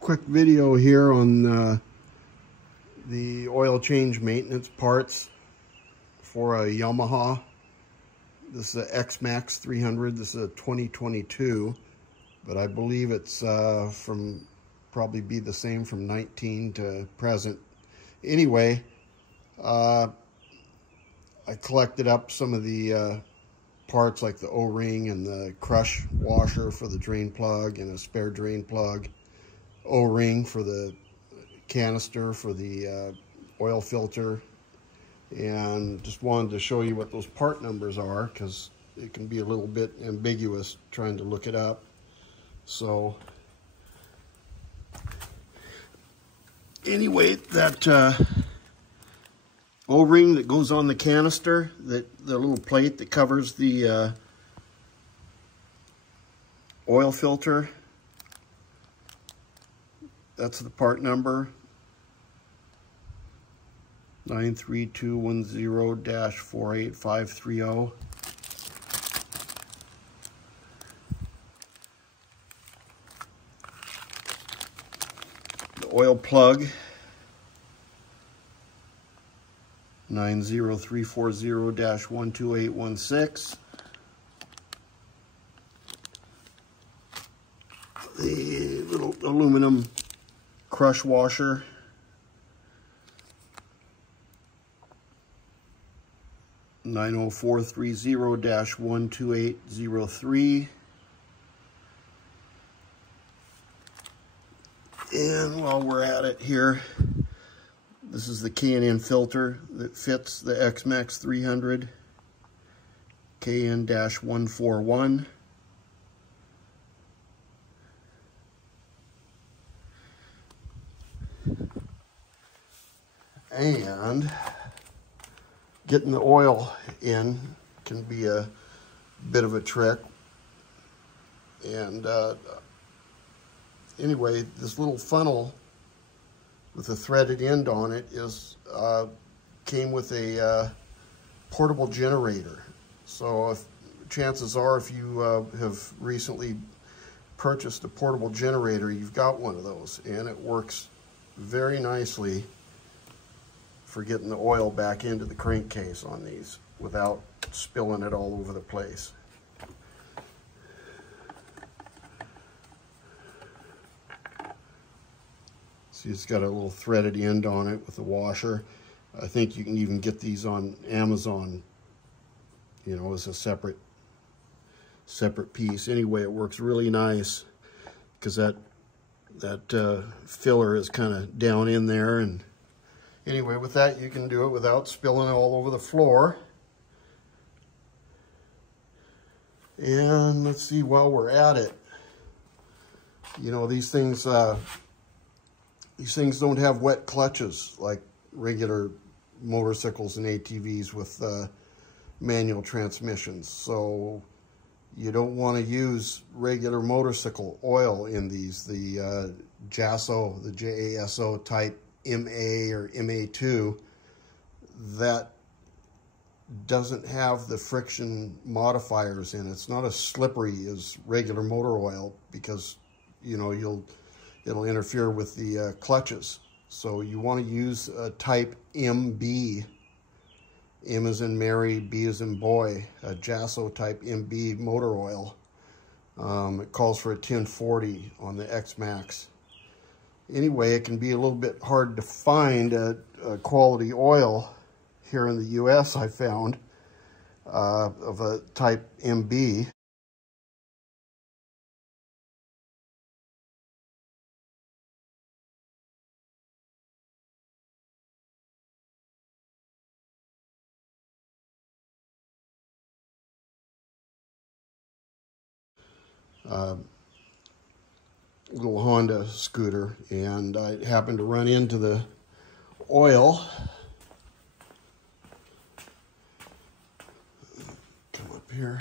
quick video here on the oil change maintenance parts for a Yamaha. This is a xmax 300. This is a 2022, but I believe it's from probably be the same from 19 to present. Anyway, I collected up some of the parts like the O-ring and the crush washer for the drain plug and a spare drain plug, O-ring for the canister for the oil filter, and just wanted to show you what those part numbers are because it can be a little bit ambiguous trying to look it up. So anyway, that O-ring that goes on the canister, the little plate that covers the oil filter, that's the part number 93210-48530. The oil plug 90340-12816. The little aluminum crush washer 90430-12803. And while we're at it here, this is the K&N filter that fits the xmax 300, KN-141. And getting the oil in can be a bit of a trick. And anyway, this little funnel with a threaded end on it came with a portable generator. So chances are, if you have recently purchased a portable generator, you've got one of those, and it works very nicely for getting the oil back into the crankcase on these without spilling it all over the place. See, it's got a little threaded end on it with the washer. I think you can even get these on Amazon, you know, as a separate piece. Anyway, it works really nice because that filler is kind of down in there. And anyway, with that, you can do it without spilling it all over the floor. And let's see, while we're at it, you know, these things don't have wet clutches like regular motorcycles and ATVs with manual transmissions. So you don't want to use regular motorcycle oil in these. The Jaso, the Jaso type MA or MA2, that doesn't have the friction modifiers in it. It's not as slippery as regular motor oil because, you know, it'll interfere with the clutches. So you want to use a type MB. M as in Mary, B as in boy, a Jaso type MB motor oil. It calls for a 1040 on the xmax. Anyway, it can be a little bit hard to find a quality oil here in the US, I found, of a type MB. Little Honda scooter, and I happened to run into the oil. Come up here.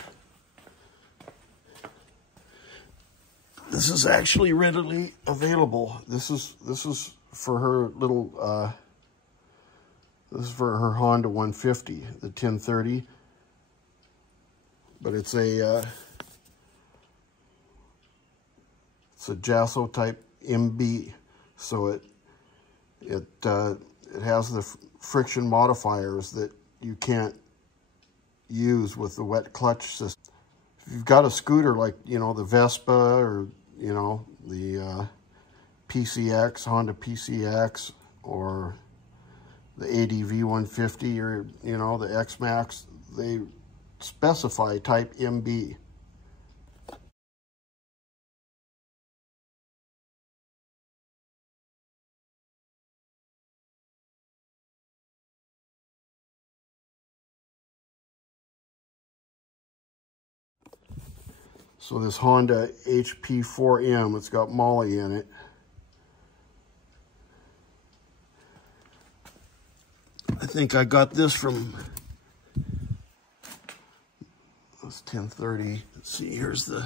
This is actually readily available. This is for her little this is for her Honda 150, the 1030. But it's a Jaso type MB. So it has the friction modifiers that you can't use with the wet clutch system. If you've got a scooter like, you know, the Vespa or, you know, the PCX, Honda PCX, or the ADV 150, or, you know, the XMax, they specify type MB. So this Honda HP4M, it's got Molly in it. I think I got this from, it's 1030. Let's see, there's the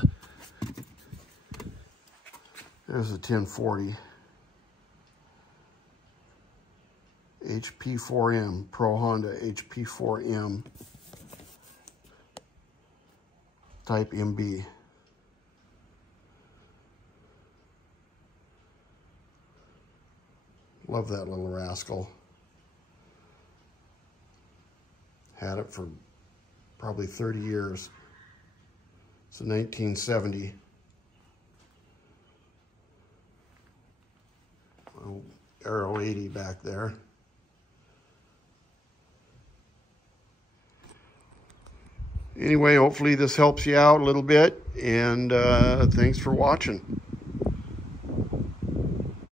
1040. HP4M, Pro Honda HP4M, type MB. Love that little rascal. Had it for probably 30 years. It's a 1970. Aero 80 back there. Anyway, hopefully this helps you out a little bit, and thanks for watching.